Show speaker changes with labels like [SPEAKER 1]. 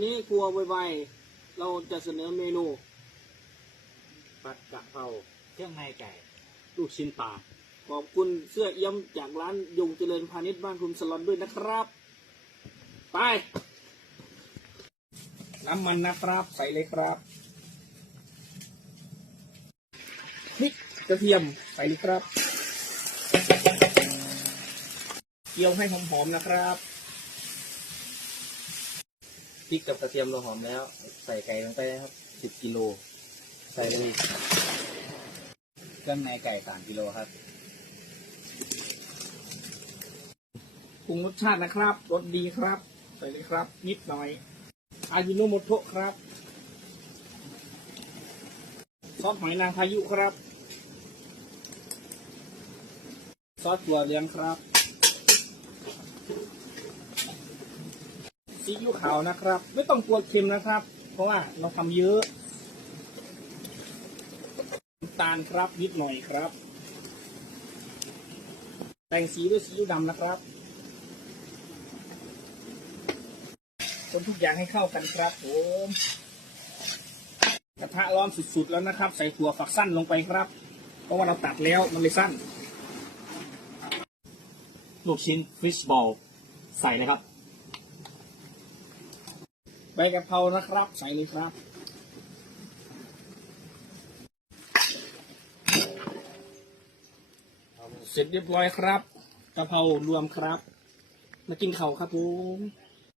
[SPEAKER 1] วันนี้ครัวไวๆเราจะเสนอเมนู
[SPEAKER 2] ผัดกะเพรา
[SPEAKER 3] เครื่องในไก่
[SPEAKER 2] ลูกชิ้นปลา
[SPEAKER 1] ขอบคุณเสื้อเอี่ยมจากร้านยงเจริญพาณิชย์บ้านคุณสลอนด้วยนะครับ ไป น้ำมันนะครับใส่เลยครับพริกกระเทียมใส่เลยครับ เกี่ยวให้หอมๆนะครับ
[SPEAKER 3] พริกกับกระเทียมเราหอมแล้ว ใส่ไก่ลงไปนะครับสิบกิโล ใส่เลยเครื่องในไก่สามกิโลครับ
[SPEAKER 1] ปรุงรสชาตินะครับรสดีครับ ใส่เลยครับ นิดหน่อย อายิโนโมโตะครับซอสหอยนางพายุครับ ซอสถั่วเหลืองครับ ซีอิ๊วขาวนะครับ ไม่ต้องกลัวเค็มนะครับ เพราะว่าเราทำเยอะน้ำตาลครับนิดหน่อยครับ แต่งสีด้วยซีอิ๊วดำนะครับคนทุกอย่างให้เข้ากันครับผมกระทะร้อนสุดๆแล้วนะครับ ใส่ถั่วฝักสั้นลงไปครับ เพราะว่าเราตัดแล้วมันเลยสั้น
[SPEAKER 2] ลูกชิ้นฟิชบอลใส่เลยครับ
[SPEAKER 1] บกะเพรานะครับ ใส่เลยครับ เสร็จเรียบร้อยครับกะเพรารวมครับ มากินเข่าครับผม